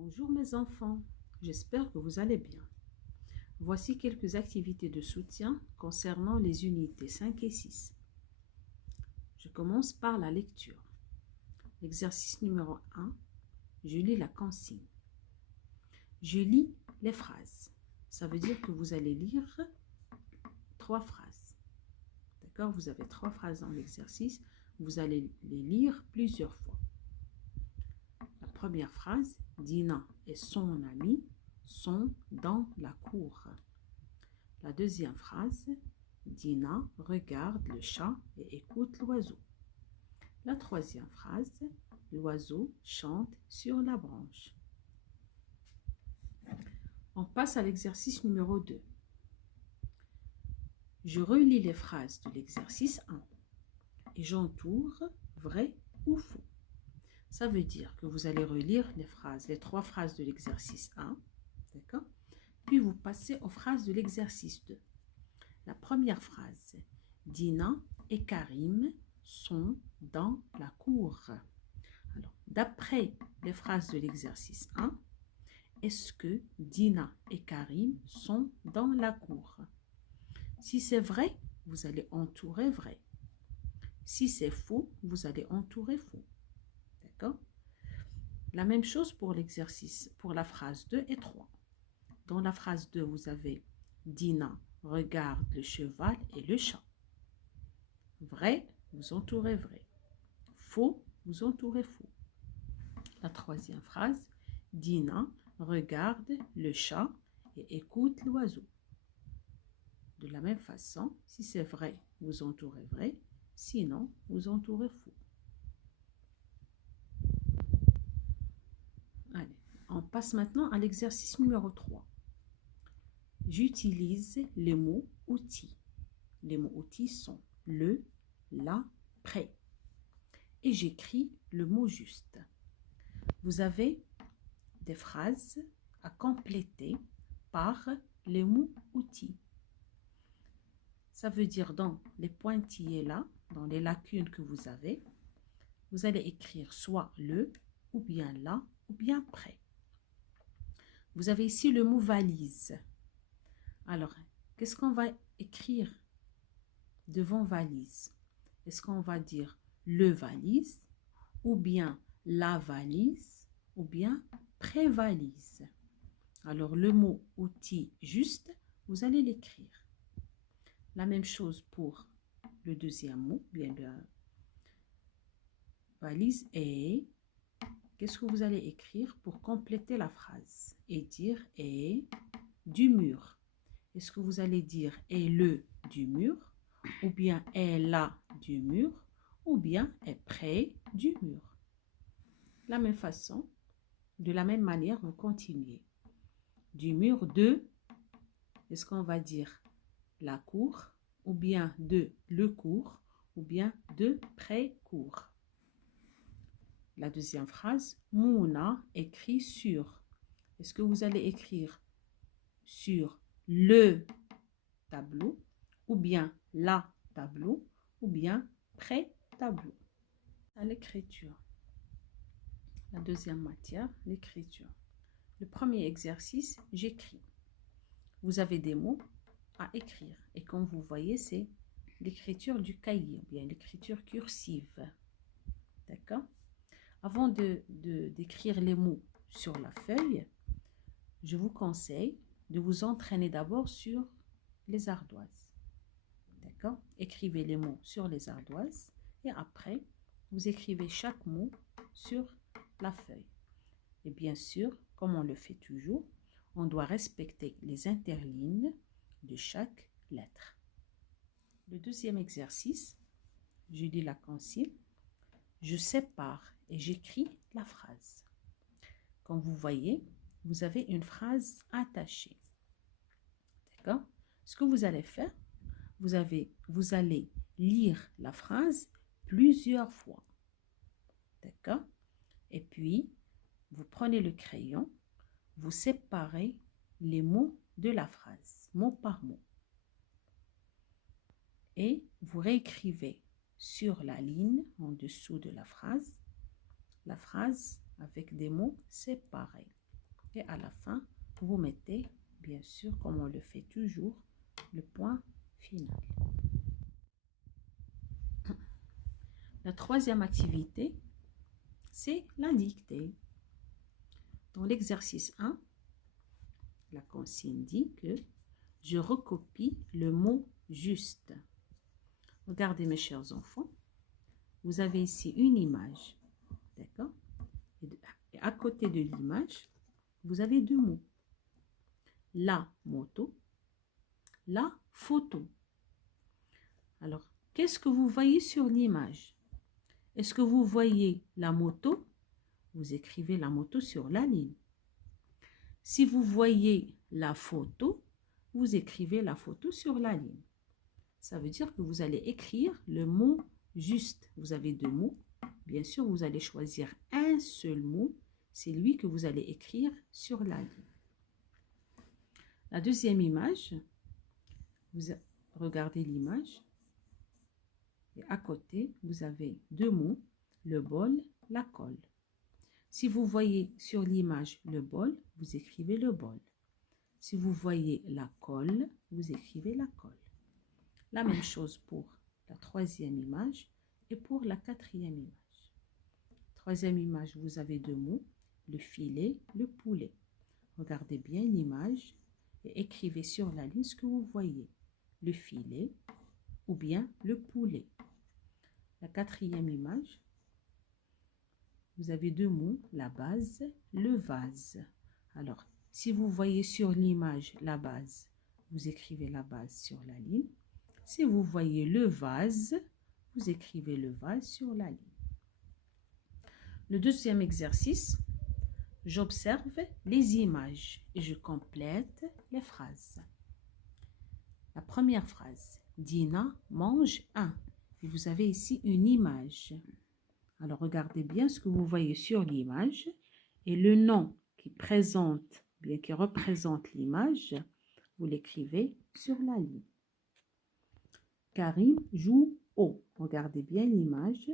Bonjour mes enfants, j'espère que vous allez bien. Voici quelques activités de soutien concernant les unités 5 et 6. Je commence par la lecture. L'exercice numéro 1, je lis la consigne. Je lis les phrases. Ça veut dire que vous allez lire 3 phrases. D'accord? Vous avez 3 phrases dans l'exercice. Vous allez les lire plusieurs fois. La première phrase, Dina et son ami sont dans la cour. La deuxième phrase, Dina regarde le chat et écoute l'oiseau. La troisième phrase, l'oiseau chante sur la branche. On passe à l'exercice numéro 2. Je relis les phrases de l'exercice 1 et j'entoure vrai ou faux. Ça veut dire que vous allez relire les 3 phrases de l'exercice 1, d'accord? Puis vous passez aux phrases de l'exercice 2. La première phrase, Dina et Karim sont dans la cour. Alors, d'après les phrases de l'exercice 1, est-ce que Dina et Karim sont dans la cour? Si c'est vrai, vous allez entourer vrai. Si c'est faux, vous allez entourer faux. D'accord? La même chose pour l'exercice, pour la phrase 2 et 3. Dans la phrase 2, vous avez Dina regarde le cheval et le chat. Vrai, vous entourez vrai. Faux, vous entourez faux. La troisième phrase, Dina regarde le chat et écoute l'oiseau. De la même façon, si c'est vrai, vous entourez vrai. Sinon, vous entourez faux. Allez, on passe maintenant à l'exercice numéro 3. J'utilise les mots outils. Les mots outils sont le, la, prêt. Et j'écris le mot juste. Vous avez des phrases à compléter par les mots outils. Ça veut dire dans les pointillés là, dans les lacunes que vous avez, vous allez écrire soit le, ou bien la, ou bien prêt. Vous avez ici le mot valise. Alors, qu'est-ce qu'on va écrire devant valise? Est-ce qu'on va dire le valise, ou bien la valise, ou bien pré-valise? Alors, le mot outil juste, vous allez l'écrire. La même chose pour le deuxième mot, bien la valise est. Qu'est-ce que vous allez écrire pour compléter la phrase et dire est du mur? Est-ce que vous allez dire est le du mur, ou bien est là du mur, ou bien est près du mur? La même façon, de la même manière, vous continuez. Du mur de, est-ce qu'on va dire la cour, ou bien de le cours, ou bien de pré-cour? La deuxième phrase, Mouna écrit sur. Est-ce que vous allez écrire sur le tableau, ou bien la tableau, ou bien pré-tableau? À l'écriture. La deuxième matière, l'écriture. Le premier exercice, j'écris. Vous avez des mots à écrire. Et comme vous voyez, c'est l'écriture du cahier, ou bien l'écriture cursive. D'accord? Avant d'écrire les mots sur la feuille, je vous conseille de vous entraîner d'abord sur les ardoises. D'accord? Écrivez les mots sur les ardoises et après, vous écrivez chaque mot sur la feuille. Et bien sûr, comme on le fait toujours, on doit respecter les interlignes de chaque lettre. Le deuxième exercice, je lis la consigne. Je sépare et j'écris la phrase. Comme vous voyez, vous avez une phrase attachée. D'accord? Ce que vous allez faire, vous allez lire la phrase plusieurs fois. D'accord? Et puis, vous prenez le crayon, vous séparez les mots de la phrase, mot par mot. Et vous réécrivez sur la ligne en dessous de la phrase avec des mots séparés. Et à la fin, vous mettez, bien sûr, comme on le fait toujours, le point final. La troisième activité, c'est la dictée. Dans l'exercice 1, la consigne dit que je recopie le mot juste. Regardez mes chers enfants, vous avez ici une image, d'accord? Et à côté de l'image, vous avez deux mots. La moto, la photo. Alors, qu'est-ce que vous voyez sur l'image? Est-ce que vous voyez la moto? Vous écrivez la moto sur la ligne. Si vous voyez la photo, vous écrivez la photo sur la ligne. Ça veut dire que vous allez écrire le mot juste. Vous avez deux mots. Bien sûr, vous allez choisir un seul mot. C'est lui que vous allez écrire sur la ligne. La deuxième image, vous regardez l'image. Et à côté, vous avez deux mots, le bol, la colle. Si vous voyez sur l'image le bol, vous écrivez le bol. Si vous voyez la colle, vous écrivez la colle. La même chose pour la troisième image et pour la quatrième image. Troisième image, vous avez deux mots, le filet, le poulet. Regardez bien l'image et écrivez sur la ligne ce que vous voyez, le filet ou bien le poulet. La quatrième image, vous avez deux mots, la base, le vase. Alors, si vous voyez sur l'image la base, vous écrivez la base sur la ligne. Si vous voyez le vase, vous écrivez le vase sur la ligne. Le deuxième exercice, j'observe les images et je complète les phrases. La première phrase, Dina mange un. Et vous avez ici une image. Alors, regardez bien ce que vous voyez sur l'image et le nom qui représente l'image, vous l'écrivez sur la ligne. Karim joue au. Regardez bien l'image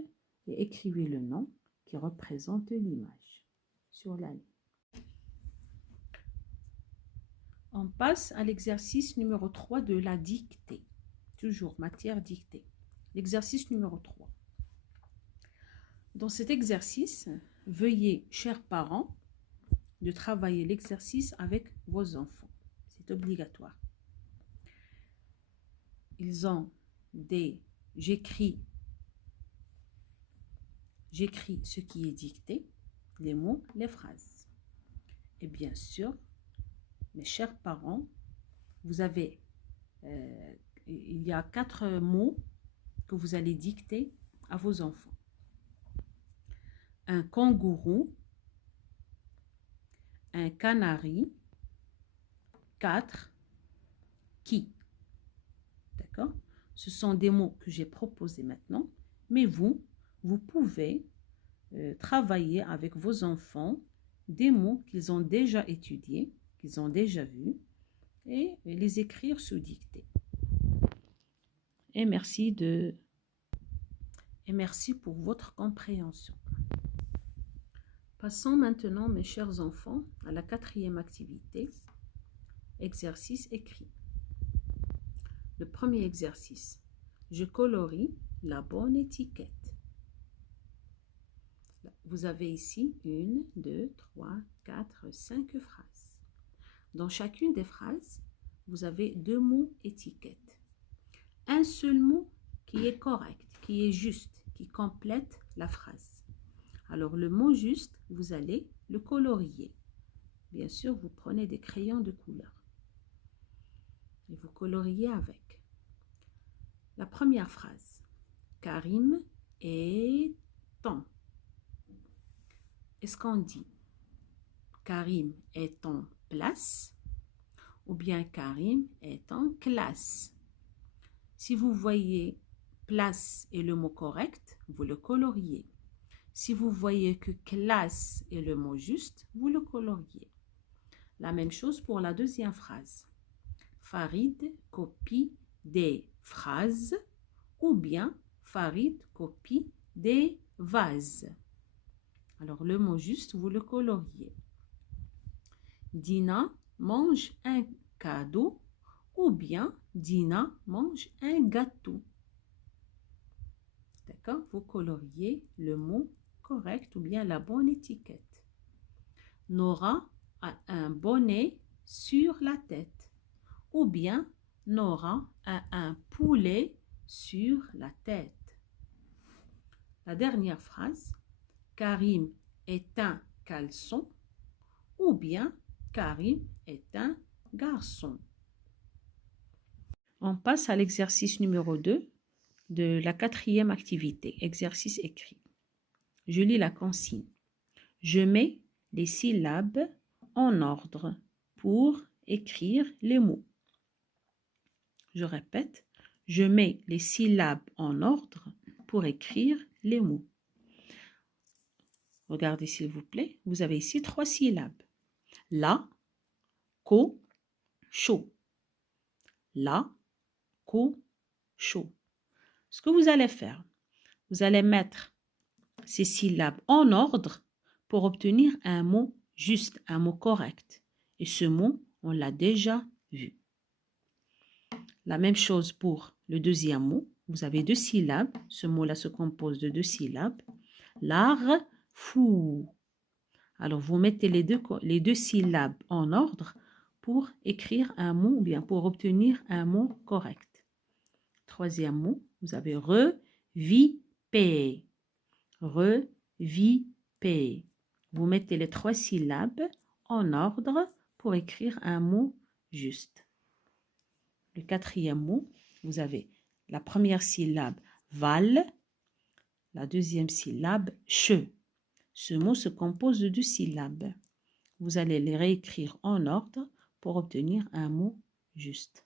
et écrivez le nom qui représente l'image sur la ligne. On passe à l'exercice numéro 3 de la dictée. Toujours matière dictée. L'exercice numéro 3. Dans cet exercice, veuillez, chers parents, de travailler l'exercice avec vos enfants. C'est obligatoire. Ils ont des... J'écris ce qui est dicté, les mots, les phrases. Et bien sûr, mes chers parents, vous avez... il y a 4 mots que vous allez dicter à vos enfants. Un kangourou, un canari, 4, qui. D'accord? Ce sont des mots que j'ai proposés maintenant, mais vous pouvez travailler avec vos enfants des mots qu'ils ont déjà étudiés, qu'ils ont déjà vus, et les écrire sous dictée. Et merci pour votre compréhension. Passons maintenant, mes chers enfants, à la 4e activité, exercice écrit. Le premier exercice, je colorie la bonne étiquette. Vous avez ici 1, 2, 3, 4, 5 phrases. Dans chacune des phrases, vous avez 2 mots étiquette. Un seul mot qui est correct, qui est juste, qui complète la phrase. Alors, le mot juste, vous allez le colorier. Bien sûr, vous prenez des crayons de couleur et vous coloriez avec. La première phrase, Karim est en. Est-ce qu'on dit Karim est en place ou bien Karim est en classe? Si vous voyez place est le mot correct, vous le coloriez. Si vous voyez que classe est le mot juste, vous le coloriez. La même chose pour la deuxième phrase. Farid copie des phrases ou bien Farid copie des vases. Alors le mot juste, vous le coloriez. Dina mange un cadeau ou bien Dina mange un gâteau. D'accord? Vous coloriez le mot correct ou bien la bonne étiquette. Nora a un bonnet sur la tête. Ou bien Nora a un poulet sur la tête. La dernière phrase. Karim est un caleçon. Ou bien Karim est un garçon. On passe à l'exercice numéro 2 de la 4e activité, exercice écrit. Je lis la consigne. Je mets les syllabes en ordre pour écrire les mots. Je répète, je mets les syllabes en ordre pour écrire les mots. Regardez s'il vous plaît, vous avez ici 3 syllabes. La, ko, cho. La, ko, cho. Ce que vous allez faire, vous allez mettre ces syllabes en ordre pour obtenir un mot juste, un mot correct. Et ce mot, on l'a déjà vu. La même chose pour le deuxième mot. Vous avez 2 syllabes. Ce mot-là se compose de 2 syllabes. L'art fou. Alors, vous mettez les deux syllabes en ordre pour écrire un mot ou bien pour obtenir un mot correct. Troisième mot, vous avez revipé. Revipé. Vous mettez les 3 syllabes en ordre pour écrire un mot juste. Le quatrième mot, vous avez la première syllabe val, la deuxième syllabe che. Ce mot se compose de 2 syllabes. Vous allez les réécrire en ordre pour obtenir un mot juste.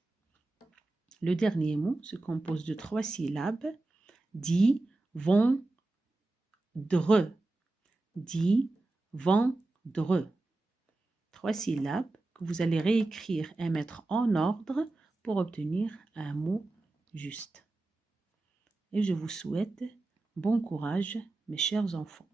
Le dernier mot se compose de 3 syllabes. Di, vont, dre. Di, vont, dre. 3 syllabes que vous allez réécrire et mettre en ordre pour obtenir un mot juste. Et je vous souhaite bon courage, mes chers enfants.